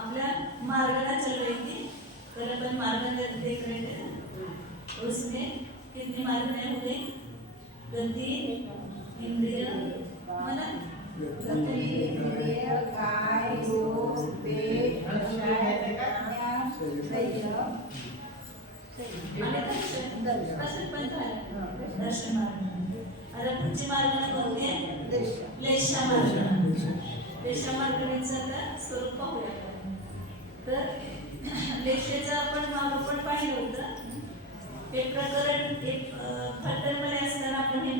आपल्या मार्गाला चल रही थी, कल अपन मार्ग देख रहे थे, उसमें कितनी मार्ग है मुझे? गति, इंद्रिय, मन, गति, इंद्रिय, काय, योग, पेट, दर्शन मार्ग. आता पुढची मार्ग कोणते? लेशा मार्ग. लेशा मार्गाचं स्वरूप पाहूया. तर लेशेचं आपण मार्ग पण पाहिलं होतं. हे प्रकरण एक फलटणमध्ये असताना आपण हे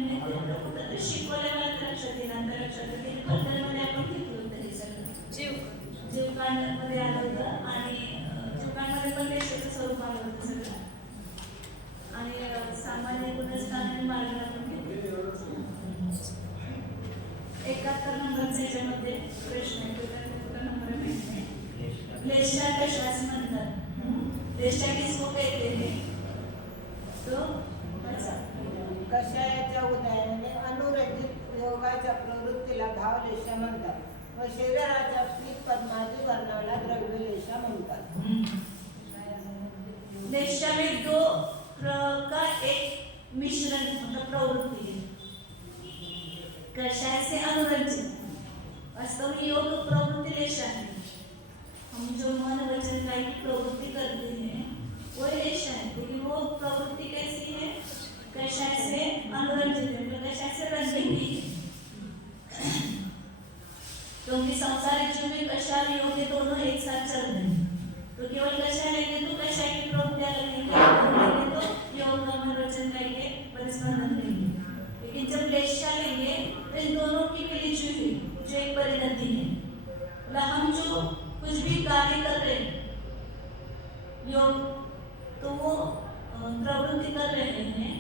शिकवलं, मला तर लक्षात येईल, नंतर लक्षात येईल. फलटणमध्ये आपण घेतलं होतं हे सगळं. जीवकांडमध्ये आलं होतं आणि जीवकांडमध्ये पण लेशेचं स्वरूप आलं होतं सगळं. आणि सामान्य गुणस्थान मार्ग आपण घेतलं. 71 नंबरच्या याच्यामध्ये प्रश्न आहे. कुठला नंबर आहे? लेशा कशास म्हणतात? लेशा किसको कहते हैं? तो कषायाच्या उदयाने अनुरंजित योगाच्या प्रवृत्तीला भाव लेशा म्हणतात व शरीराच्या पीठ पद्मादी वर्णाला द्रव्य लेशा म्हणतात. लेशा में दो का एक मिश्रण मतलब प्रवृत्ति है. कषाय से अनुरंजित. वास्तव में योग प्रवृत्ति लेशा है. हम जो मन वचन काया की प्रवृत्ति करते हैं वो लेशा है, लेकिन वो प्रवृत्ति कैसी है? कषाय से अनुरंजित है, मतलब कषाय से रंगी हुई है. क्योंकि संसारिक जीवन में कषाय और योग दोनों एक साथ चल रहे हैं. तो केवल कषाय लेंगे तो कषाय की प्रवृत्ति अलग लेंगे, तो योग का मन वचन काया के परिस्पंदन लेंगे. लेकिन जब लेशा लेंगे तो इन दोनों की मिली जुली जो एक परिणति है. मतलब हम जो कुछ भी कार्य कर रहे हैं योग, तो वो प्रवृत्ति कर रहे हैं,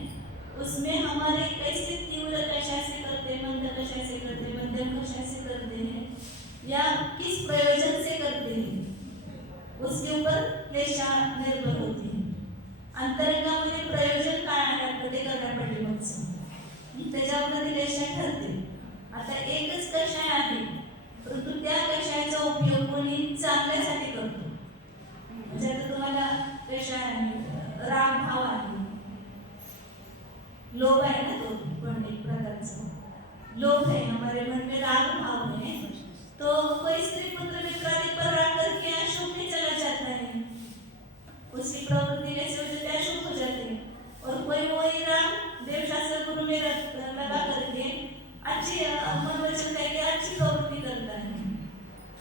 उसमें हमारे कैसे तीव्र कषाय से करते हैं, मंद कषाय से करते हैं, मध्यम कषाय से करते हैं, या किस प्रयोजन से करते हैं, उसके ऊपर लेशा निर्भर होती है. अंतरंगामध्ये प्रयोजन काय आहे आपलं ते करण्यापाठीमागचं, त्याच्यावरती लेशा ठरते. आता एकच कषाय आहे, परंतु त्या कषायाचा उपयोग कोणी चांगल्यासाठी करतो. म्हणजे आता तुम्हाला कषाय आहे, राग भाव आहे, लोभ आहे ना, तो पण एक प्रकारचा लोभ है. हमारे मन में राग भाव है, तो कोई स्त्री पुत्र मित्रादि पर राग करके अशुभ में चला जाता है. उसकी प्रवृत्ति कैसे हो जाती है? अशुभ हो जाती है. और कोई वही राग देव शास्त्र गुरु में लगा करके अच्छी मन वचन कह के अच्छी प्रवृत्ति करता है.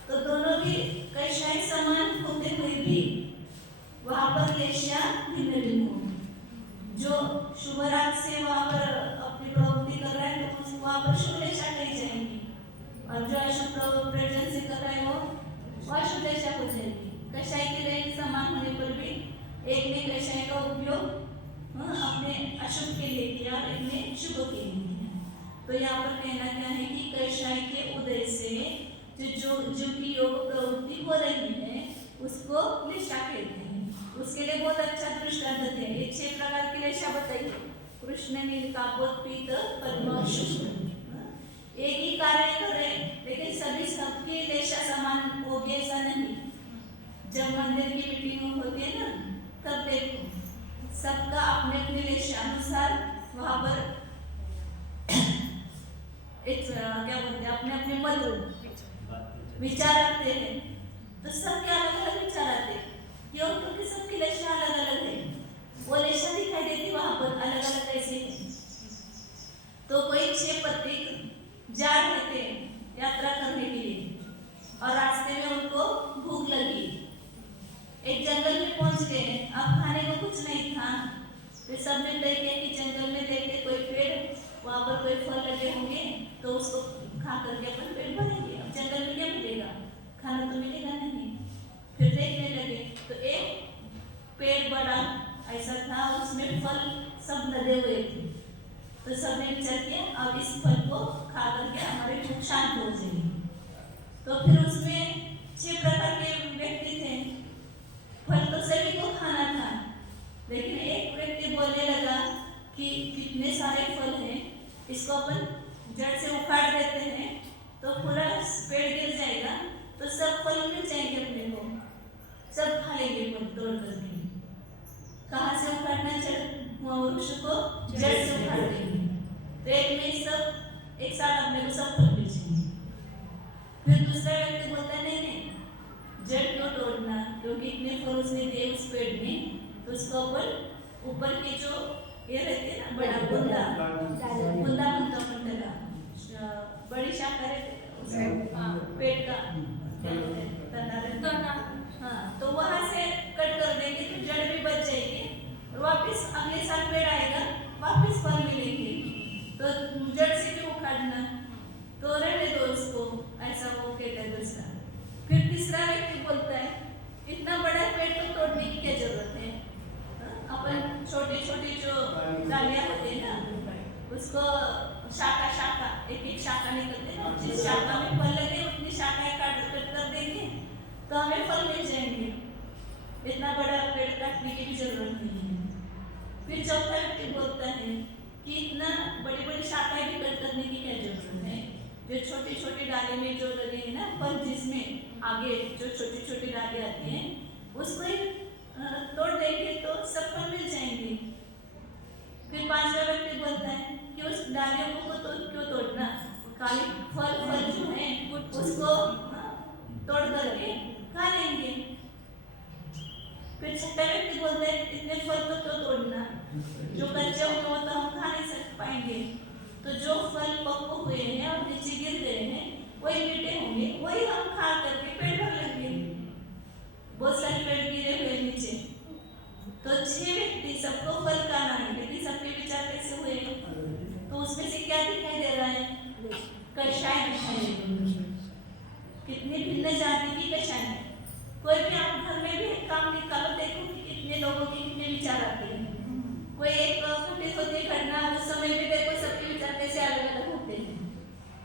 तो दोनों भी कषाय समान होते हुए भी वहाँ पर लेशा भिन्न भिन्न हो. जो शुभ राग से वहाँ पर अपनी प्रवृत्ति कर रहा है तो वहाँ पर शुभ लेशा कही जाएगी, और जो अशुभ प्रयोजन से कर रहा है वो अशुभ लेशा हो जाएगी. कषाय की रेंज समान होने पर भी एक ने कषाय का उपयोग अपने अशुभ के लिए किया और एक ने शुभ के लिए किया. तो यहाँ पर कहना क्या है कि कषाय के उदय से जो की योग प्रवृत्ति हो रही है उसको लेशा कहते हैं. उसके लिए बहुत अच्छा दृष्टांत है. ये 6 प्रकार की लेशा बताइए. कृष्ण नील कापोत पीत पद्म शुक्ल. एक ही कार्य करे लेकिन सभी सबकी लेशा समान होगी ऐसा नहीं. जब मंदिर की मीटिंग होती है ना, तब देखो सबका अपने अपने लेशा अनुसार वहाँ पर एक क्या बोलते हैं, अपने अपने मत विचार आते हैं तो सबके अलग अलग विचार आते हैं, क्यों? क्योंकि सबकी लेशा अलग अलग है, वो लेशा दिखाई देती वहां पर अलग अलग कैसे है। तो कोई 6 पत्नी जा रहे थे यात्रा करने के लिए और रास्ते में उनको भूख लगी, एक जंगल में पहुंच गए, अब खाने को कुछ नहीं था। फिर सबने तय किया कि जंगल में देखते कोई पेड़, वहां पर कोई फल लगे होंगे तो उसको खा करके अपन पेट भरेंगे। अब जंगल में क्या मिलेगा, खाना तो मिलेगा नहीं। फिर देखने लगे तो एक पेड़ बड़ा ऐसा था, उसमें फल सब लदे हुए थे। तो सबने विचार किया अब इस फल को खा करके हमारे भूख शांत हो जाएगी। तो फिर उसमें 6 प्रकार के व्यक्ति थे, फल तो सभी को खाना था, लेकिन एक व्यक्ति बोलने लगा कि कितने सारे फल हैं, इसको अपन जड़ से उखाड़ देते हैं तो पूरा पेड़ गिर जाएगा, तो सब फल मिल जाएंगे अपने को, सब खा लेंगे फल तोड़ करके। कहाँ से उखाड़ना, वृक्ष को जड़ से उखाड़ देंगे तो एक में सब एक साथ अपने को सब फल मिल जाएंगे। फिर दूसरा व्यक्ति बोलता है नहीं नहीं, जड़ क्यों तोड़ना, क्योंकि इतने फल उसने दिए उस पेड़ में, तो उसको अपन ऊपर के जो ये रहते हैं ना बड़ा बुंदा बुंदा मंडला बड़ी शाखा रहते पेड़ का तना, हाँ, तो वहां से कट कर देंगे तो जड़ भी बच जाएगी और वापस अगले साल पेड़ आएगा, वापस फल मिलेंगे। तो जड़ से क्यों उखाड़ना, तो रहने दो उसको, ऐसा वो कहता है दूसरा। फिर तीसरा व्यक्ति बोलता है इतना बड़ा पेड़ तो तोड़ने की क्या जरूरत है, अपन छोटे छोटे जो डालियां होते हैं ना, उसको शाखा शाखा एक एक शाखा निकलते हैं, जिस शाखा में फल लगे उतनी शाखाएं काट कर देंगे तो हमें फल मिल जाएंगे, इतना बड़ा पेड़ काटने की भी जरूरत नहीं है। फिर चौथा व्यक्ति बोलता है कि इतना बड़ी बड़ी शाखाएं भी कट करने की क्या जरूरत है, जो छोटी छोटी डाली में जो लगे हैं ना फल, जिसमें आगे जो छोटी छोटी डाली आती हैं उसको ही तोड़ देंगे तो सब फल मिल जाएंगे। फिर पांचवा व्यक्ति बोलता है कि उस डालियों को तो क्यों तोड़ना, खाली फल जो है उसको तोड़ करके खा लेंगे। फिर छठा व्यक्ति बोलता है इतने फल तो क्यों तोड़ना, जो कच्चे होंगे वो तो हम खा नहीं पाएंगे, तो जो फल पक हुए हैं और नीचे गिर गए हैं वही मीठे होंगे, वही हम खा करके पेट भर लेंगे। बहुत सारे पेड़ गिरे हुए नीचे, तो 6 व्यक्ति सबको फल खाना है, लेकिन सबके विचार कैसे हुए, तो उसमें से क्या दिखाई दे रहा है, कषाय दिखाई दे रही है। कितनी भिन्न जाति की कषाय है। कोई भी आप घर में भी काम निकालो, देखो कि कितने लोगों के कितने विचार आते हैं। कोई एक घटित होती घटना उस समय भी देखो सबके विचार कैसे अलग अलग होते हैं,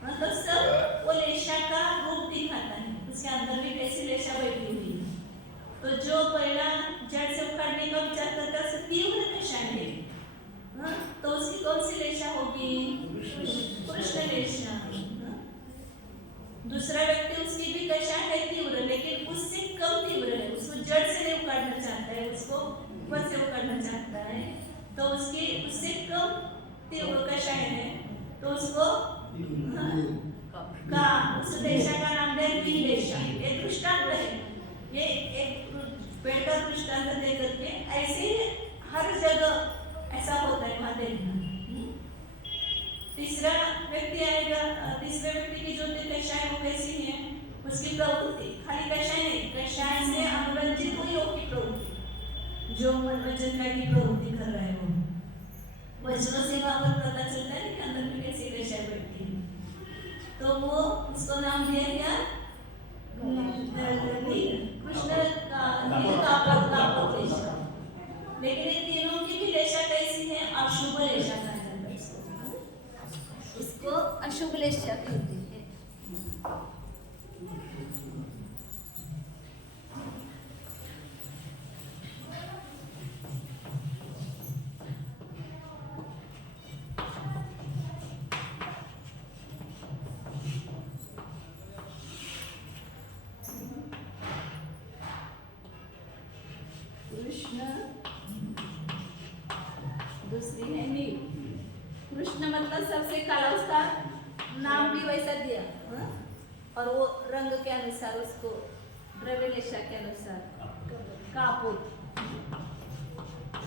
मतलब सब वो लेशा का रूप दिखाता है, उसके अंदर भी कैसी लेशा बैठी हुई है। तो जो पहला जड़ से उखाड़ने का विचार करता है तीव्र कषाय है, तो उसकी कौन सी लेशा होगी, कृष्ण लेशा। दूसरा व्यक्ति उसकी भी कषाय है तीव्र, लेकिन उससे कम तीव्र है, उसको जड़ से नहीं उखाड़ना चाहता है, उसको ऊपर से उखाड़ना चाहता है, तो उसकी उससे कम तीव्र कषाय है, तो उसको का उस लेशा का नाम है लेशा। ये दृष्टांत है, ये एक पेड़ का दृष्टांत दे करके ऐसे हर जगह ऐसा होता है वहां देखना। तीसरा व्यक्ति आएगा, तीसरे व्यक्ति की जो कषाय वो कैसी है, उसकी प्रवृत्ति खाली कषाय नहीं, कषाय से अनुरंजित हुई होगी प्रवृत्ति, जो मनोरंजन की प्रवृत्ति कर रहा है वो वचनों से वहां पर पता चलता है कि अंदर में कैसी कषाय बैठती है, तो वो उसको नाम दिया गया कृष्ण का लेशा। लेकिन इन तीनों की भी लेशा कैसी है, अशुभ लेशा कहा जाता है इसको अशुभ लेशा कहते हैं। कृष्ण, दूसरी है नील। कृष्ण मतलब सबसे काला, उसका नाम भी वैसा दिया, और वो रंग के अनुसार उसको द्रव्य लेशा के अनुसार कापुत,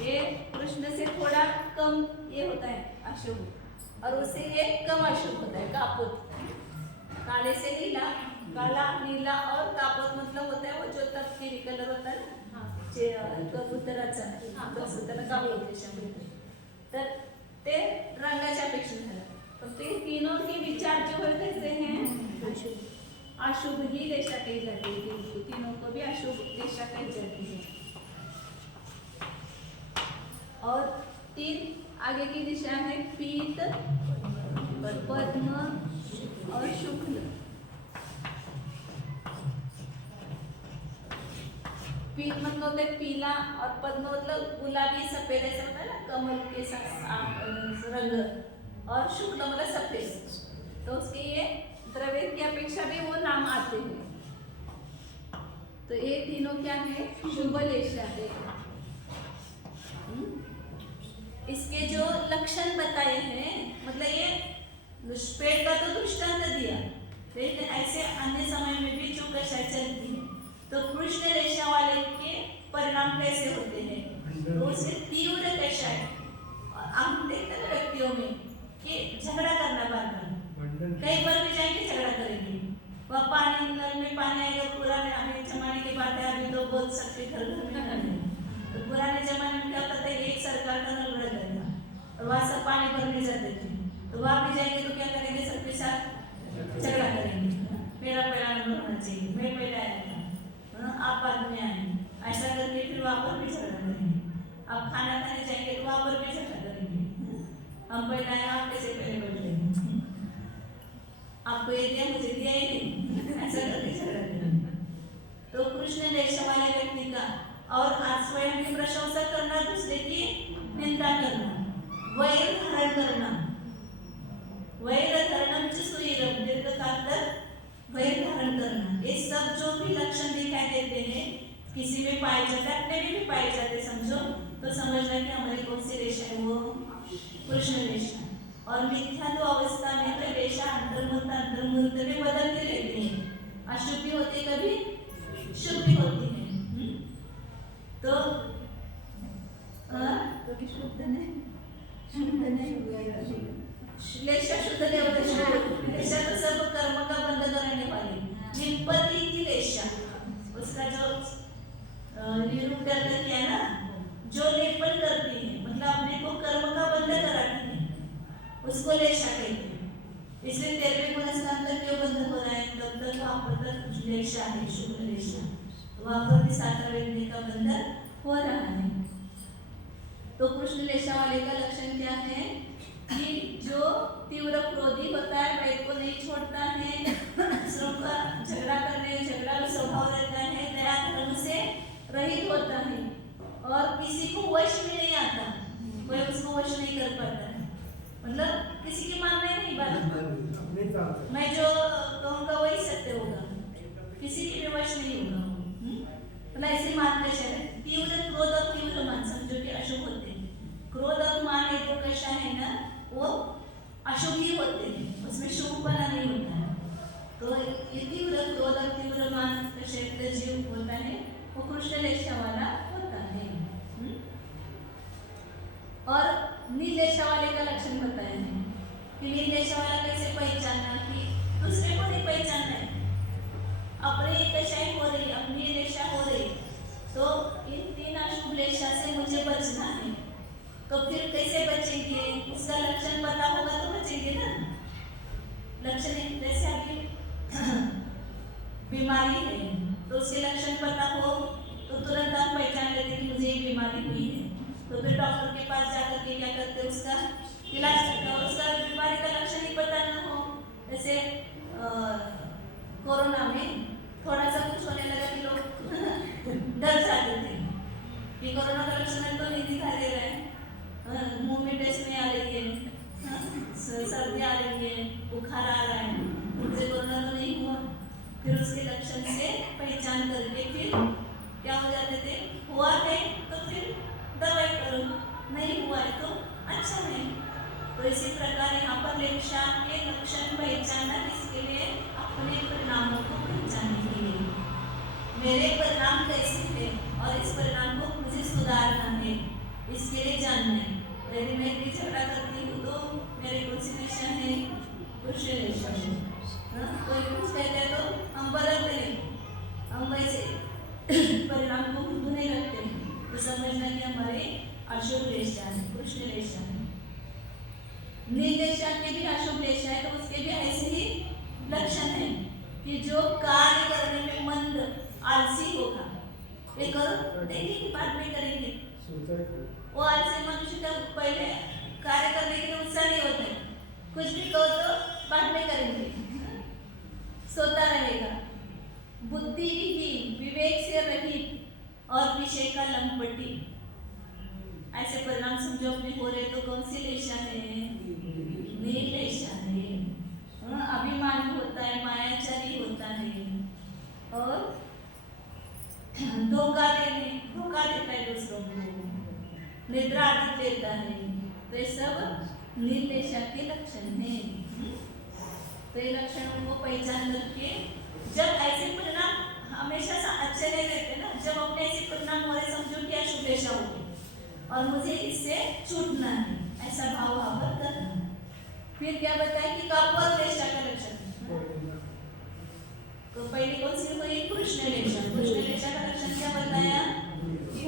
ये कृष्ण से थोड़ा कम ये होता है अशुभ, और उससे ये कम अशुभ होता है कापुत। काले से नीला, काला नीला और कापुत मतलब होता है वो जो तपकिरी कलर होता है ना, कबुतराचा, त्याला कापुत रेषा म्हणतात. तर ते रंगाच्या अपेक्षा झालं. तर ते तीनों के विचार जो है कैसे हैं, अशुभ ही रेषा कही जाती है, तीनों को भी अशुभ रेषा कही जाती है. और तीन आगे की दिशा है पीत, पद्म और शुक्ल. पीत मतलब होता है पीला, और पद्म मतलब गुलाबी सफेद ऐसा होता है ना, कमल के साथ रंग, और शुक्ल मतलब सफेद. तो उसके ये द्रव्य की अपेक्षा भी वो नाम आते हैं. तो ये तीनों क्या है, शुभ लेशा है. इसके जो लक्षण बताए हैं, मतलब ये पेड़ का तो दृष्टांत दिया, लेकिन ऐसे अन्य समय में भी जो कषाय चलती है, तो कृष्ण रेशा वाले के परिणाम कैसे होते हैं, तो उससे तीव्र कषाय. हम देखते हैं व्यक्तियों में कि झगड़ा करना बार-बार, कई बार भी जाएंगे झगड़ा करेंगे, वह पानी नल में पानी आएगा. पुराने अभी जमाने की बात है, अभी तो बोल सकते घर घर में नहीं. तो पुराने जमाने में क्या होता था, एक सरकार का नल रहता था और वहाँ सब पानी भरने जाते थे. तो वहाँ भी जाएंगे तो क्या करेंगे, सबके साथ झगड़ा करेंगे. मेरा पहला नंबर होना चाहिए, मैं पहले आया था, आप बाद में आए, ऐसा करके फिर वहाँ पर भी झगड़ा करेंगे. आप खाना खाने जाएंगे तो वहाँ पर भी झगड़ा करेंगे, हम पहले आए, आप कैसे पहले बैठे, आपको ये दिया मुझे दिया ही नहीं, ऐसा करके झगड़ा करेंगे. तो कृष्ण रेशा वाले व्यक्ति का और आज स्वयं की प्रशंसा करना, दूसरे की निंदा करना, वैर धारण करना, वैर धारण सुईरम दीर्घकाल तक वैर धारण करना, ये सब जो भी लक्षण दिखाई देते हैं किसी में पाए जाते, अपने भी पाए जाते समझो, तो समझना कि हमारी कौन सी रेशा है, वो कृष्ण रेशा. और मिथ्या तो अवस्था में तो रेशा अंतर्मुहूर्त में बदलते रहते हैं, अशुद्धि होती कभी शुद्धि होती है. तो शुद्ध नहीं हुआ, लेशा शुद्ध नहीं होता. लेशा तो सब कर्म का बंध करने वाली, निपत्ति की लेशा, उसका जो निरूप किया ना, जो लेपन करती है मतलब अपने को कर्म का बंध कराती है, उसको लेशा कहते हैं. इसलिए 13वें गुणस्कंध तक क्यों बंध हो रहा है, तब तक वहाँ पर लेशा है, शुक्ल लेशा, वहाँ पर भी 7वें का बंधन हो रहा है. तो कृष्ण लेशा वाले का लक्षण क्या है कि जो तीव्र क्रोधी होता है, वैर को नहीं छोड़ता है, दूसरों का झगड़ा स्वभाव रहता है, दया धर्म से रहित होता है, और किसी को वश में नहीं आता, कोई उसको वश नहीं कर पाता है, मतलब किसी की मानना ही नहीं बात, मैं जो कहूँगा वही सत्य होगा, किसी की भी वश नहीं होगा. मतलब ऐसे मान कशा है, तीव्र क्रोध और तीव्र मान समझो कि अशुभ होते हैं. क्रोध और मान ये दो कशा है ना, वो अशुभ ही होते हैं, उसमें शुभपना नहीं होता है. तो ये तीव्र क्रोध और तीव्र मान कशा जीव होता है, वो कृष्ण लेशा वाला होता है. और नीलेशा वाले का लक्षण बताया है कि नीलेशा वाला कैसे पहचानना, कि दूसरे को नहीं पहचानना है, अपने कशाई हो रही, अपनी लेशा हो रही, तो इन तीन अशुभ लेशा से मुझे बचना है. तो फिर कैसे बचेंगे, उसका लक्षण पता होगा तो बचेंगे ना. लक्षण जैसे आपकी बीमारी है, तो उसके लक्षण पता हो तो तुरंत आप पहचान लेते हैं कि मुझे ये बीमारी हुई है. तो फिर डॉक्टर के पास जाकर के क्या करते हैं, उसका इलाज करते हैं. उसका बीमारी का लक्षण ही पता ना हो, जैसे कोरोना में थोड़ा सा कुछ होने लगा कि लोग डर जाते थे कि कोरोना का लक्षण तो नहीं दिखाई दे रहा है, मुंह में टेस्ट नहीं आ रही है, सर्दी आ रही है, बुखार आ रहा है, मुझे कोरोना तो नहीं हुआ. फिर उसके लक्षण से पहचान करके फिर क्या हो जाते थे, हुआ है तो फिर दवाई करो, नहीं हुआ है तो अच्छा है. तो इसी प्रकार यहाँ पर लेशा के लक्षण पहचानना किसके लिए, अपने परिणामों को पहचानने के लिए। मेरे परिणाम कैसे थे और इस परिणाम को मुझे सुधारना है, इसके लिए जानना है। यदि मैं भी झगड़ा करती हूँ तो मेरे कौन सी रेशा है? पुरुष रेशा है। कोई कुछ कहते हैं तो हम बदलते हैं, हम वैसे परिणाम को खुद नहीं रखते हैं, तो समझना कि हमारे अशुभ रेशा है, पुरुष रेशा है। नील रेशा के भी अशुभ रेशा है, तो उसके भी ऐसे ही लक्षण है कि जो कार्य करने में मंद आलसी होगा, ये करो देखेंगे बाद में करेंगे, वो आलसी मनुष्य का पहले कार्य करने के लिए उत्साह नहीं होता है, कुछ भी कहो तो बाद में करेंगे, सोता रहेगा। बुद्धिहीन, विवेक से रहित और विषय का लंपटी, ऐसे परिणाम समझो अपने हो रहे तो कौन सी रेशा है? नील रेशा है। अभिमान होता है, मायाचारी होता है और धोखा देता है दूसरों को, निद्रा आदि देता है, तो ये सब नील रेशा के लक्षण हैं। तो ये लक्षणों को पहचान करके जब ऐसे परिणाम हमेशा अच्छे नहीं रहते ना, जब अपने ऐसे परिणाम हो रहे समझो कि अशुभ रेशा हो गई और मुझे इससे छूटना है, ऐसा भाव वहां करना। फिर क्या बताया कि कापर रेशा का लक्षण, तो पहले कौन सी हुई? कृष्ण रेशा। कृष्ण रेशा का लक्षण क्या बताया?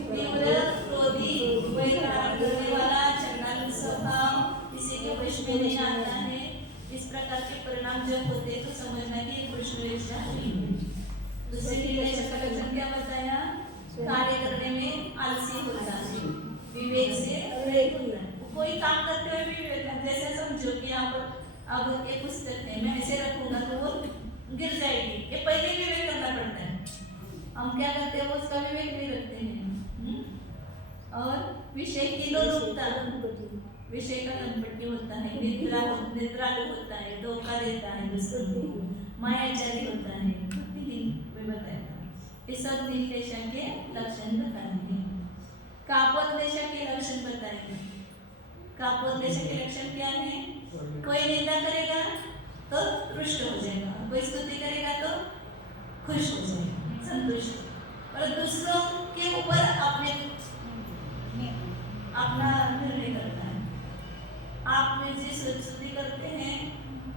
तीव्र क्रोधी, वैराग करने वाला, चंडाल स्वभाव, किसी के वश में नहीं आता है। इस प्रकार के परिणाम जब होते तो समझना कि कृष्ण रेशा है। दूसरे नील रेशा का लक्षण क्या बताया? कार्य करने में आलसी होता है, विवेक से रहित होता है। कोई काम करते हुए भी विवेक, जैसे समझो कि अब एक पुस्तक है, मैं ऐसे रखूंगा तो वो गिर जाएगी, ये पहले विवेक करना पड़ता है। हम क्या करते हैं? वो उसका विवेक नहीं रखते हैं। और विषय की लोलुपता, विषय का लंपटी होता है, निद्रालु होता है, धोखा देता है दूसरों को, मायाचारी होता है, वे बताएगा। ये सब नील रेशा के लक्षण बताएंगे। कापोल रेशा के लक्षण बताएंगे। कापोल रेशा के लक्षण क्या है? कोई निंदा करेगा तो रुष्ट हो जाएगा, कोई स्तुति करेगा तो खुश हो जाएगा, संतुष्ट। और दूसरों के ऊपर अपना निर्णय करता है। आप मुझे स्तुति करते हैं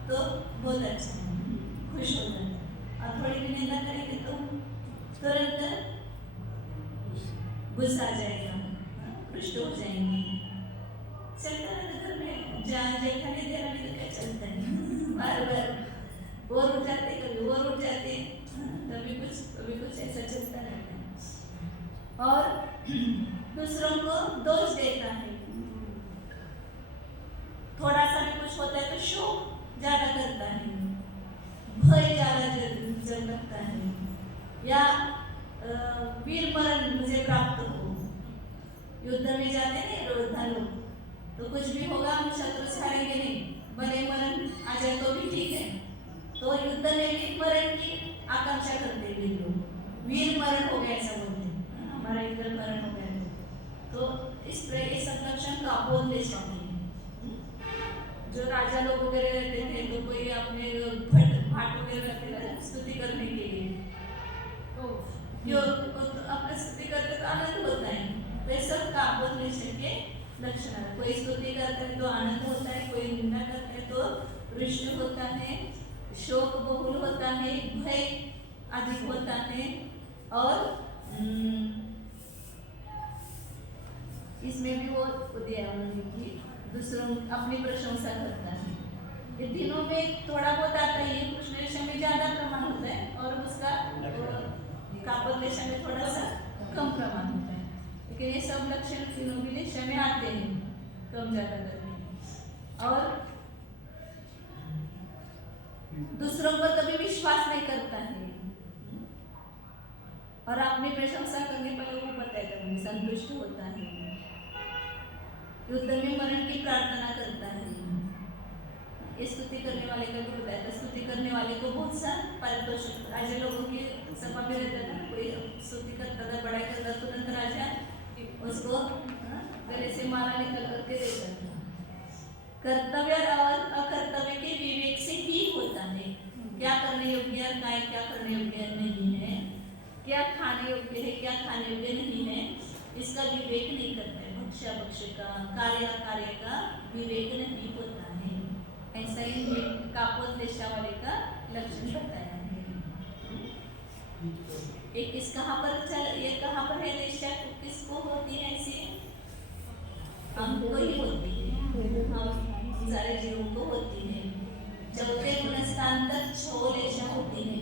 तो बहुत अच्छा है, खुश हो जाता है, और थोड़ी भी निंदा करेंगे तो तुरंत गुस्सा आ जाएगा, रुष्ट हो जाएंगे। चलता है घर में, जहाँ जेठानी देरानी तो क्या चलता है, बार बार बोर उठ जाते, कभी बोर उठ जाते, कभी कुछ ऐसा चलता रहता है। और दूसरों को दोष देता है, थोड़ा सा भी कुछ होता है तो शोक ज्यादा करता है, भय ज्यादा जब लगता है, या वीर मरण मुझे प्राप्त हो। युद्ध में जाते हैं योद्धा लोग, तो कुछ भी होगा हम शत्रु से हारेंगे नहीं, भले मरण आ जाए तो भी ठीक है। तो युद्ध में वीर मरण की आकांक्षा करते वीर लोग, वीर मरण हो गया ऐसा बोलते हैं, हमारा इधर मरण हो गया। तो इस तरह ये सब लक्षण कापोल रेशा के जो राजा लोग वगैरह रहते थे, तो कोई अपने भाट वगैरह रखते थे स्तुति करने के लिए, तो जो अपना स्तुति करते तो आनंद होता है। तो ये सब कापोल रेशा के लक्षण है। कोई स्तुति करते हैं तो आनंद होता है, कोई निंदा करते हैं तो रुष्ट होता है, शोक बहुल होता है, भय अधिक होता है, और इसमें भी वो की दूसरों अपनी प्रशंसा करता है। ये तीनों में थोड़ा बहुत आता है, कृष्ण रेशा में ज्यादा प्रमाण होता है और उसका कापोल रेशा में थोड़ा सा कम प्रमाण होता है, लेकिन ये सब लक्षण तीनों भी रेशा में आते हैं कम ज्यादा करके। और दूसरों पर कभी विश्वास नहीं करता है, और अपनी प्रशंसा करने पर वो बताएगा मुझे संतुष्ट होता है, युद्ध में मरण की प्रार्थना करता है। स्तुति करने वाले का भी बताया था, स्तुति करने वाले को बहुत सा पारितोषिक, राजा लोगों की सभा में रहता था, कोई स्तुति करता था, बड़ाई करता, तुरंत राजा उसको गले से माला निकल करके देता था। कर्तव्य और अकर्तव्य के विवेक से ही होता है, क्या करने योग्य और क्या करने योग्य नहीं है, क्या खाने योग्य है क्या खाने योग्य नहीं है, इसका विवेक नहीं करता है। भक्ष्य भक्ष्य का, कार्य कार्य का विवेक नहीं होता है। ऐसा ही कापोत देशा वाले का लक्षण बताया है। एक इस कहाँ पर चल, ये कहाँ पर है देशा, किसको होती है ऐसी, हमको ही होती है, हम सारे जीवों को होती है। चौथे गुणस्थान तक 6 लेशा होती है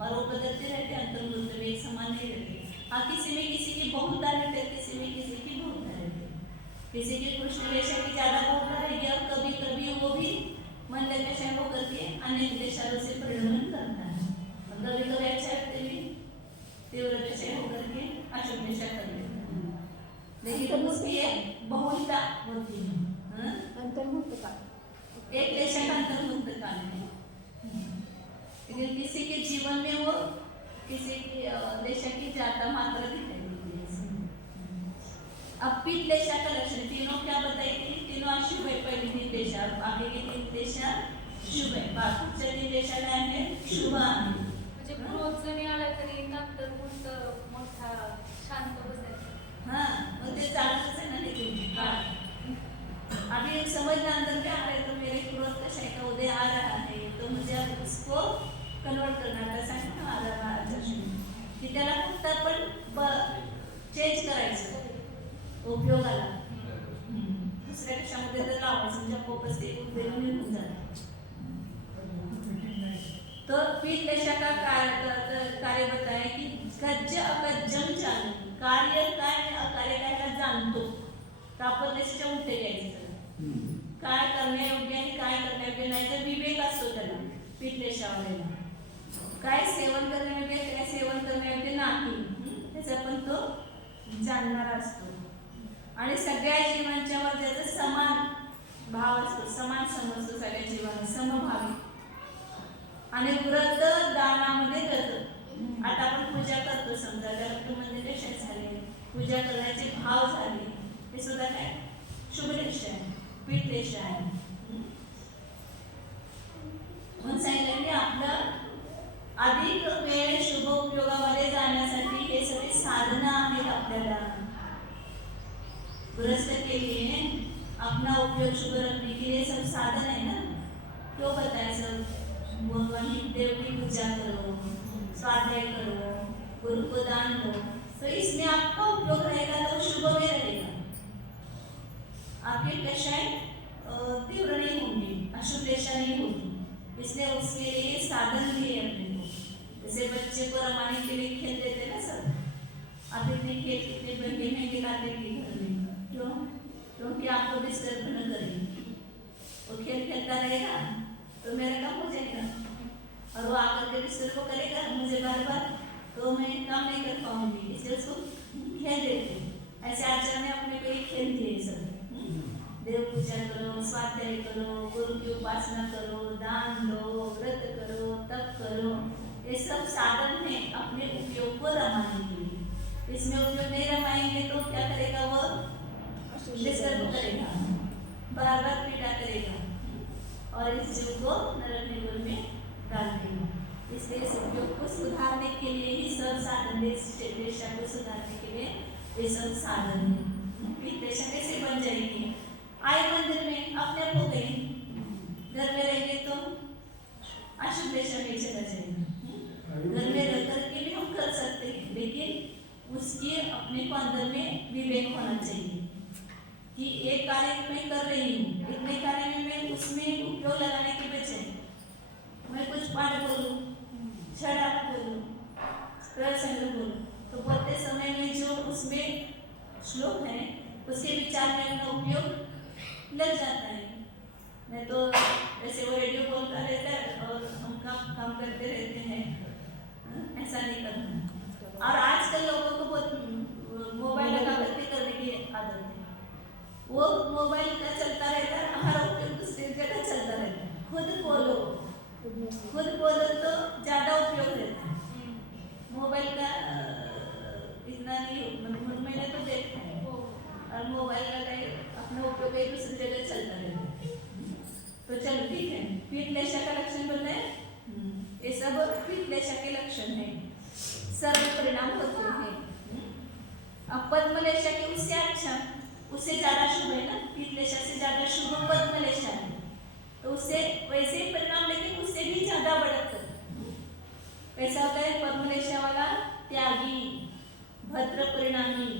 और वो बदलते रहते हैं, अंतर्मुक्त में एक समान नहीं रहते। हाँ, किसी में किसी की बहुधा रहते, किसी में किसी की बहुधा रहते, किसी की कृष्ण लेशा की ज्यादा बहुधा रहेगी और कभी कभी वो भी मन लगे हो करके अन्य देशालों से परिणमन करता है। कभी कभी अच्छा रहते भी तीव्र विषय होकर के अशुभ दिशा कर लेता है, लेकिन उसकी एक बहुलता होती है। अंतर्मुक्त का एक देशा का अंतर्मुक्त काल है, लेकिन किसी के जीवन में वो किसी की देशा की ज्यादा मात्रा दिखाई देती है। अब पीठ देशा का लक्षण तीनों क्या बताई थी, तीनों अशुभ है। पहली 3 देशा, आगे की 3 देशा शुभ है, बाकीच्या 3 देशा काय आहे, शुभ आहे। म्हणजे क्रोध जरी आला तरी नंतर मोठा शांत बसायचा। हाँ, वो ते चालतच आहे ना, लेकिन अभी एक समझना अंदर क्या आ रहा है, तो मेरे क्रोध का शय का उदय आ रहा है, तो मुझे अब उसको कन्वर्ट करना था, आ रहा की त्याला फक्त आपण चेंज करायचं उपयोगाला, दुसऱ्या कशामध्ये तर लावायचं, म्हणजे आपोआपच ते उपयोग निघून जातं। तो पीठ देशा का कार्य बताया कि गज्ज अकज्जम चालू, कार्य काय अकार्य काय जाणतो, तर आपण देशाच्या उलटे घ्यायचं, काय करण्यायोग्य आणि काय करण्यायोग्य नाही, तर विवेक असतो त्याला पीठ देशावाल्याला, काय सेवन करण्यायोग्य काय सेवन करण्यायोग्य नाही, त्याचा पण तो जाणणारा असतो। आणि सगळ्या जीवांच्या वर त्याचा समान भाव असतो, समान समजतो सगळ्या जीवांना, समभावी। आणि व्रत दानामध्ये करतो। आता आपण पूजा करतो, समजा त्याला म्हणजे कशा झाले, पूजा करण्याचे भाव झाले, हे सुद्धा काय शुभ देशा आहे, पीठ देशा आहे। म्हणून सांगितलं की आपलं अधिक वेळ शुभ उपयोगामध्ये जाण्यासाठी हे सगळे साधना आहेत, आपल्याला गृहस्थ के लिए अपना उपयोग शुभ रखने के लिए सब साधन है ना, क्यों बताया सब, वहीं देव की पूजा करो, स्वाध्याय करो, गुरु को दान दो, तो इसमें आपका उपयोग रहेगा तो शुभ में रहेगा, आपके कषाय तीव्र नहीं होंगे, अशुभ देशा नहीं होगी, इसलिए उसके लिए साधन दिए अपने को। जैसे बच्चे को रमाने के लिए खेल देते ना सब, आप इतने खेल कितने महंगे लाते थे घर में, क्यों, क्योंकि आपको डिस्टर्ब न करेंगे, वो खेल खेलता रहेगा तो मेरा काम हो जाएगा, और वो आकर के डिस्टर्ब को करेगा मुझे बार बार, तो मैं काम नहीं कर पाऊंगी, इसलिए उसको खेल देते। ऐसे आचार्य ने अपने को एक खेल दिए सब, देव पूजा करो, स्वाध्याय करो, गुरु की उपासना करो, दान दो, व्रत करो, तप करो, ये सब साधन है अपने उपयोग को रमाने के लिए। इसमें उपयोग नहीं रमाएंगे तो क्या करेगा, वो डिस्टर्ब करेगा, बार बार पीड़ा करेगा और इस जीव को नरक निगुल में डाल देगा। इसलिए इस उपयोग को सुधारने के लिए ही सब साधन, देशा को सुधारने के लिए ये सब साधन है। देशा कैसे बन जाएगी, आए मंदिर में अपने आप हो गई, घर में रहेंगे तो अशुभ देशा में चला जाएगा। घर में रह करके भी हम कर सकते हैं, लेकिन उसके अपने को अंदर में विवेक होना चाहिए कि एक कार्य मैं कर रही हूँ, इतने कार्य में मैं उसमें उपयोग लगाने के बजाय मैं कुछ पाठ बोलूँ, छड़ा बोलूँ, प्रसंग बोलूँ, तो बोलते समय में जो उसमें श्लोक है उसके विचार में अपना उपयोग लग जाता है। मैं तो ऐसे वो रेडियो बोलता रहता है और हम काम करते रहते हैं, ऐसा नहीं करना। और आजकल लोगों को बहुत मोबाइल लगा करके करने की आदत है, वो मोबाइल का चलता रहता है, हमारा उपयोग दूसरी जगह चलता रहता है। खुद बोलो तो ज़्यादा उपयोग रहता है मोबाइल का, इतना नहीं, मैंने तो देखा है, और मोबाइल का कहीं अपना उपयोग एक दूसरी जगह चलता रहता है। तो चलो ठीक है, पीठ लेशा का लक्षण बताए, सर्व परिणाम होते हैं। अब पद्मलेशा के उससे अच्छा, उससे ज्यादा शुभ है ना, पीतलेशा से ज्यादा शुभ पद्मलेशा है, तो उससे वैसे ही परिणाम लेकिन उससे भी ज्यादा बढ़कर कैसा होता है पद्मलेशा वाला? त्यागी, भद्र परिणामी,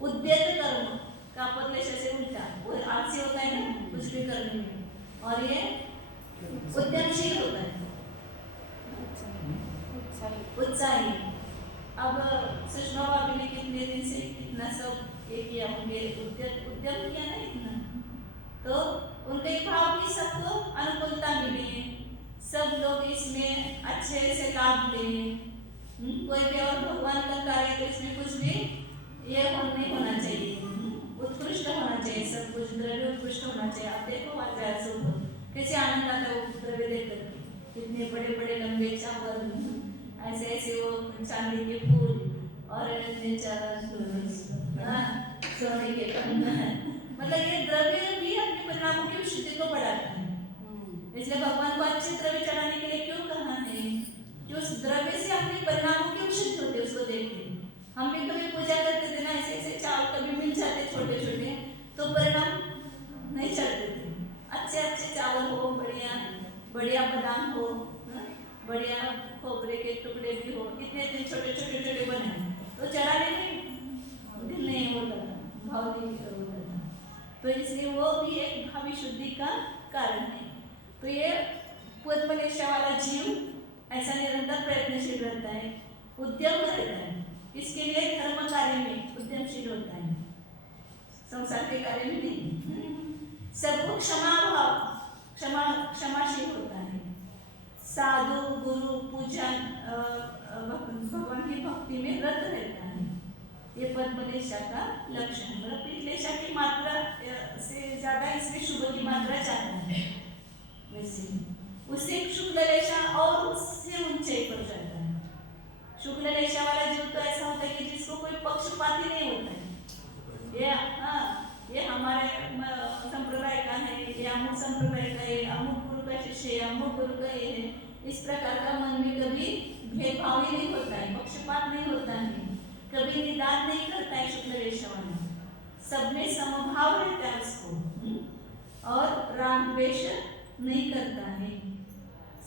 उद्यत कर्म का पद्मलेशा से उल्टा, वो आलसी होता है ना कुछ भी करने में, और ये उद्यमशील होता है, उत्साही। अब सुषमा भाभी ने कितने दिन से कितना सब ये किया होंगे, उद्यम किया ना इतना, तो उनके भाव की सबको अनुकूलता मिली है, सब लोग इसमें अच्छे से लाभ लें। कोई भी और भगवान का कार्य तो इसमें कुछ भी ये नहीं होना चाहिए, उत्कृष्ट होना चाहिए, सब कुछ द्रव्य उत्कृष्ट होना चाहिए। आप देखो आज कैसे आनंद आता है वो द्रव्य देखकर, कितने बड़े बड़े लंबे चावल, ऐसे ऐसे वो चांदी के फूल और सोने के मतलब ये द्रव्य भी अपने परिणामों की शुद्धि को बढ़ाता है। इसलिए भगवान को अच्छे द्रव्य चढ़ाने के लिए क्यों कहा है कि उस द्रव्य से अपने परिणामों की शुद्धि होती है, उसको देखते हम भी कभी पूजा करते थे ना, ऐसे ऐसे चावल कभी मिल जाते छोटे छोटे, तो परिणाम नहीं चढ़ते थे। अच्छे अच्छे चावल हो, बढ़िया बढ़िया बादाम हो, बढ़िया खोपरे के टुकड़े भी हो, कितने दिन छोटे छोटे छोटे बने तो चढ़ाने में दिल नहीं होता, भाव नहीं होता, तो इसलिए वो भी एक भावी शुद्धि का कारण है। तो ये पद्मलेशा वाला जीव ऐसा निरंतर प्रयत्नशील रहता है, उद्यम रहता है, इसके लिए धर्म कार्य में उद्यमशील होता है, संसार के कार्य में नहीं। सबको क्षमाशील होता है, साधु गुरु पूजन भगवान की भक्ति में रत रहता है, ये पद्मलेशा का लक्षण। मतलब पीतलेशा की मात्रा से ज्यादा इसमें शुभ की मात्रा ज्यादा है, वैसे उससे शुक्ललेशा और उससे ऊंचाई पर जाता है। शुक्ललेशा वाला जीव तो ऐसा होता है कि जिसको कोई पक्षपात ही नहीं होता है, ये हमारे संप्रदाय का है, ये अमुक संप्रदाय का है, अमुक गुरु का शिष्य है, अमुक गुरु का ये है, इस प्रकार का मन में कभी भेदभाव ही नहीं होता है, पक्षपात नहीं होता है, कभी निदान नहीं करता है शुक्ललेशा वाला, सब में समभाव रहता है उसको, और राग द्वेष नहीं करता है,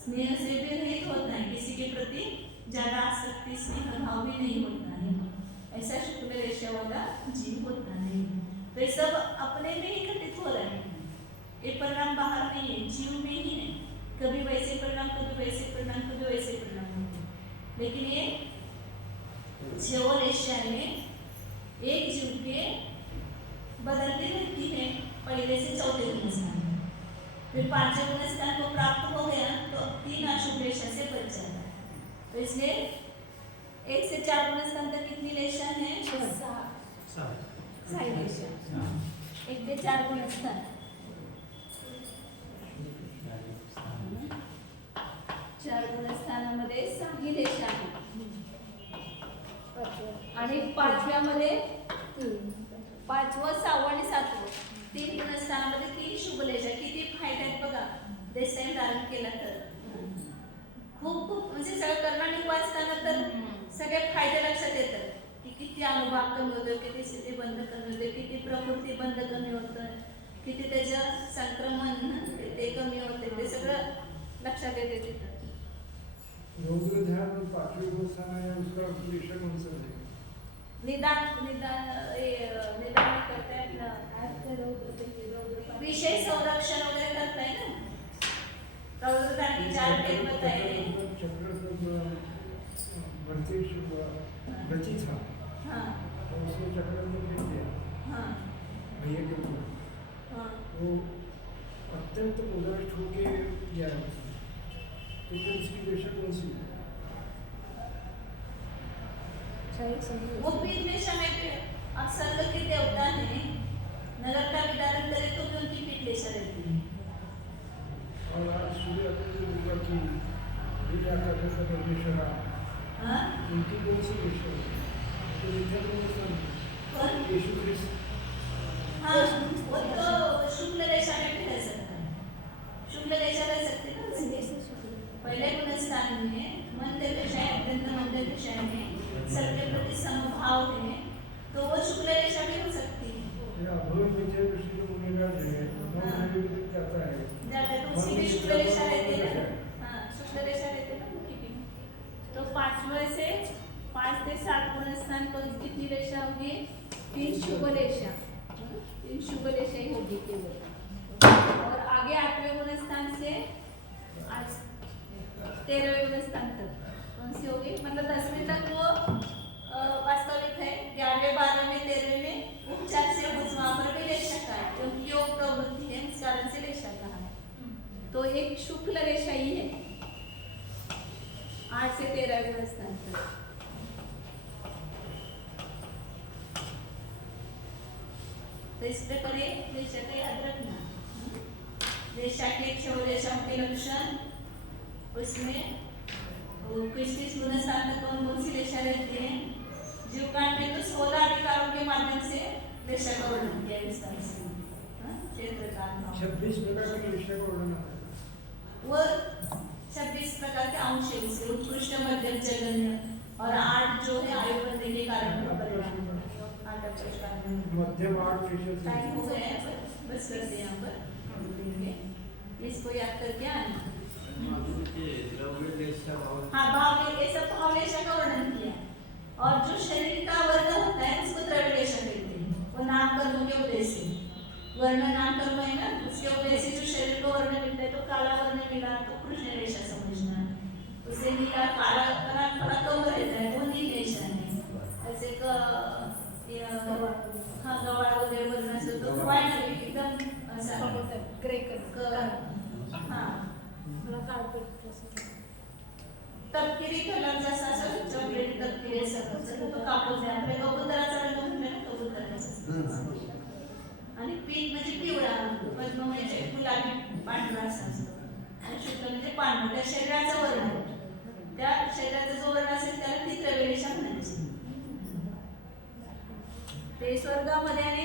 स्नेह से भी रहित होता है, किसी के प्रति ज्यादा आसक्ति स्नेह भाव भी नहीं होता है, ऐसा शुक्ललेशा वाला जीव होता है। तो ये सब अपने में ही घटित हो रहा है, ये परिणाम बाहर नहीं है, जीव में ही है, कभी वैसे परिणाम, कभी वैसे परिणाम, कभी वैसे परिणाम होते हैं। लेकिन ये ज्योलेशा में एक जीव के बदलती रहती है, पहले से चौथे गुणस्थान, फिर पांचवें गुणस्थान को प्राप्त हो गया तो 3 अशुभ लेशा से बच जाता है। तो इसलिए 1 से 4 गुणस्थान तक कितनी लेशा है? 6 लेशा, 1 से 4 गुणस्थान, 4 गुणस्थानामध्ये 6 लेशा आहे, आणि 5व्यामध्ये 5व 6व आणि 7व 3 गुणस्थानामध्ये 3 शुभ लेशा. किती फायदे आहेत बघा देसाई धारण केला तर, खूप खूप म्हणजे सगळं कर्णाने वाचताना तर सगळे फायदे लक्षात येतात की किती अनुभाग कमी होतो, किती स्थिती बंद कमी होते, किती प्रकृती बंद कमी होतं, किती त्याचं संक्रमण ते कमी होते, ते सगळं लक्षात येते तिथं. रौद्र ध्यान 5वें गुणस्थान है, उसका विषय कौन सा है? निदान करते हैं ना, विषय संरक्षण वगैरह करता है ना, रौद्र ध्यान की 4 टेप बताए, चक्र बढ़ती गति था, हाँ और उसको चक्र में फेंक दिया, हाँ भैया के ऊपर, हाँ, वो अत्यंत उदास होके गया, तो फिर उसकी दिशा कौन सी? वो पीतलेशा में भी अब स्वर्ग के देवता है, नगर का विदारण करे तो भी उनकी पीतलेशा रहती है। और आज सूर्य अपने की विद्या करने का निर्देशन, हाँ उनकी कौन सी दिशा है? तो विद्या कौन सा? यीशु क्रिस्त। हाँ वो तो शुक्ल रेशा में भी रह सकता है, शुक्ल रेशा रह सकते ना, पहले गुणस्थान में मंत्र विषय अत्यंत मंत्र अभव नीचे कृष्ण को बोलेगा है नॉन हेवी कहता है ज्यादा तो उसी में शुक्ल रेखा रहती है ना। हाँ, शुक्ल रेखा रहती है ना मुखी की। तो 5वें से 5 से 7 गुणस्थान कौन कितनी रेखा होगी? 3 शुभ रेखा। 3 शुभ रेखा ही होगी केवल। और आगे 8वें गुणस्थान से 13वें गुणस्थान तक कौन सी होगी? मतलब 10वीं तक वो वास्तविक है। 11वें 12वें 13वें में उपचार से वहाँ पर भी रेखा का है, क्योंकि योग प्रवृत्ति है, इस कारण से रेखा कहा है। तो एक शुक्ल रेखा ही है 8 से 13वें गुणस्थान तक। तो इस प्रकार रेखा का याद रखना। रेखा के रेखाओं के लक्षण, उसमें किस गुणस्थान तक कौन कौन सी रेखा रहती है? जीवकांड में तो 16 अधिकारों के माध्यम से रेखा का वर्णन किया विस्तार से। क्षेत्र काल 26 प्रकार की रेखा का वर्णन आता है। वो 26 प्रकार के अंश है उसके, उत्कृष्ट, मध्यम, जघन्य, और 8 जो है आयु बढ़ने के कारण मध्यम 8 रेखा टाइम हो गया है, बस करते हैं यहाँ पर। इसको याद करके आना। हाँ, भाव, ये सब भाव रेखा का वर्णन किया। और जो शरीर का वर्ण होता है उसको द्रव्य रेखा कहते हैं। वो नाम कर्म के उदय से, वर्ण नाम कर्म है ना, उसके उदय से जो शरीर को वर्ण मिलता है, तो काला वर्ण मिला तो कृष्ण रेखा समझना। उसे नीला काला करा थोड़ा कम रहता है, वो नील रेखा है। ऐसे हाँ, गवार वगैरह वर्ण से तो व्हाइट एकदम ऐसा ग्रे कलर। हाँ, तपकिरी कलर जसा असं चॉकलेटी तपकिरी असं तो कापूस आहे. आपल्या कबुतराचा रंग म्हटलं ना, कबुतराचा. आणि पीक म्हणजे पिवळा, पद्म म्हणजे गुलाबी पांढरा असा असतो, आणि शुक्ल म्हणजे पांढरा. त्या शरीराचा वर्ण, त्या शरीराचा जो वर्ण असेल त्याला ती द्रव्यरेषा म्हणायची. ते स्वर्गामध्ये आणि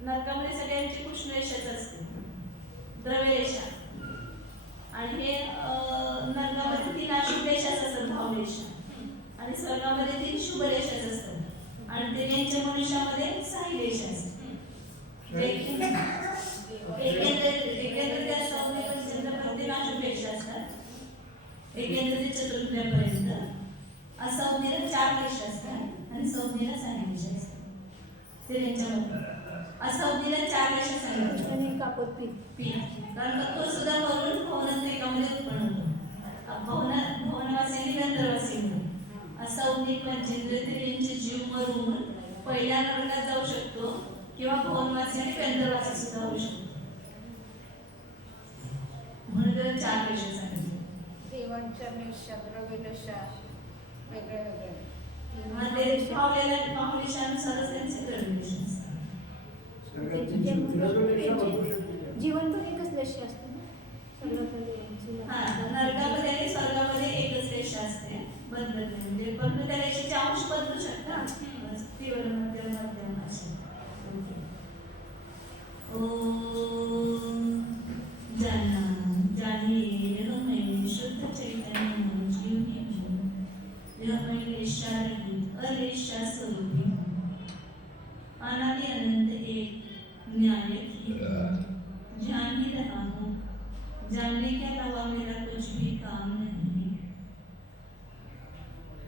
नरकामध्ये सगळ्यांची कृष्ण रेषाच असते, द्रव्यरेषा. आणि हे नरकामध्ये 3 अशुभ रेषाच असतात, भावरेषा. आणि स्वर्गामध्ये 3 शुभ रेषाच असतात. आणि देवांच्या मनुष्यामध्ये 6 रेषा असतात. एकेंद्र त्या सौम्य पंचेंद्रपर्यंत 3 अशुभ रेषा असतात. एकेंद्र ते चतुर्थ्यापर्यंत असौम्यला 4 रेषा असतात आणि सौम्यला 6 रेषा असतात. देवांच्यामध्ये असौम्यला 4 रेषा सांगितल्या आणि कापत पीठ, कारण तो सुद्धा वरून भवनत्रिकामध्ये उत्पन्न होतो. भवनवासी गंधर्वासीमध्ये असौम्य पंचेंद्रिय त्रियांचे जीव मरून पहिल्या नरकात जाऊ शकतो, किंवा भवनवासी आणि गंधर्वासी सुद्धा होऊ शकतो. म्हणून 4 रेषा सांगितल्या. देवांच्या रेषा, द्रव्यरेषा वेगळ्या वेगळ्या. भावरेषानुसारच त्यांचे द्रव्यरेषा असतात. जीवन पण एकच रेषा असते ना सगळ्याकडे. हां, नरकामध्ये आणि स्वर्गामध्ये एकच रेषा असते, बदलत नाही. म्हणजे पण त्या रेषेचे अंश बदलू शकतात, तीव्र, मध्यम असे. ओम जानिए हमें शुद्ध चैतन्य जीवनी रेषा रहित अरेषा स्वरूपी अनादि अनंत एक न्यायक ही जान ही रहा हूँ, जानने के अलावा मेरा कुछ भी काम नहीं.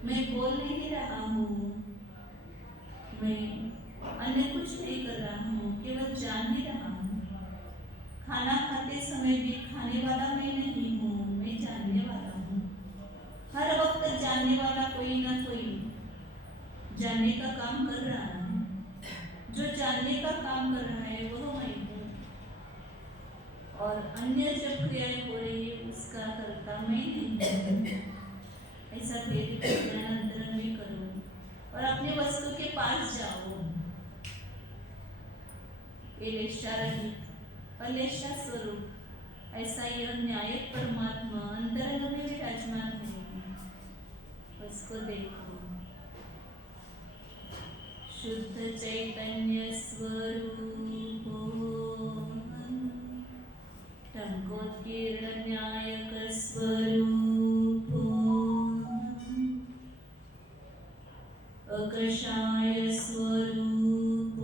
मैं बोल नहीं रहा हूँ, मैं अन्य कुछ नहीं कर रहा हूँ, केवल जान ही रहा हूँ. खाना खाते समय भी खाने वाला मैं नहीं हूँ, मैं जानने वाला हूँ. हर वक्त जानने वाला कोई ना कोई जानने का काम कर रहा है. जो जानने का काम कर रहा है वह मैं हूँ, और अन्य जब क्रियाएं हो रही है उसका करता मैं नहीं. ऐसा भेद ज्ञानांतरण में करो और अपने वस्तु के पास जाओ. एलेशा रहित अलेशा स्वरूप ऐसा यह न्यायक परमात्मा अंतरंग में विराजमान है, उसको देखो. शुद्ध चैतन्य स्वरूप टंकोत्कीर्ण न्यायक स्वरूप अकषाय स्वरूप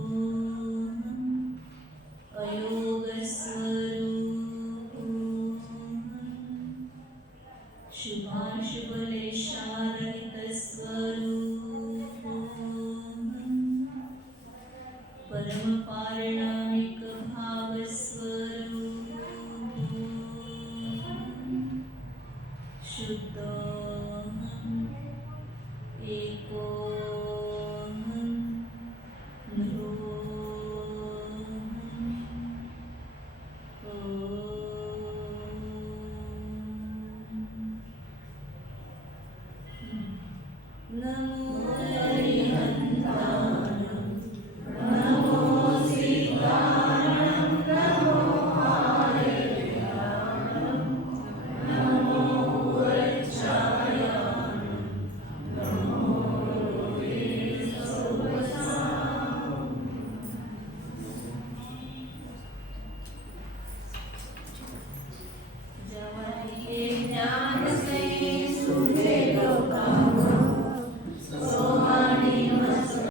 शुभाशुभलेशारहितस्वरूपम् परमपारिणामिकभावस्वरूपम् शुद्धोऽहम् एकोऽहम् नमो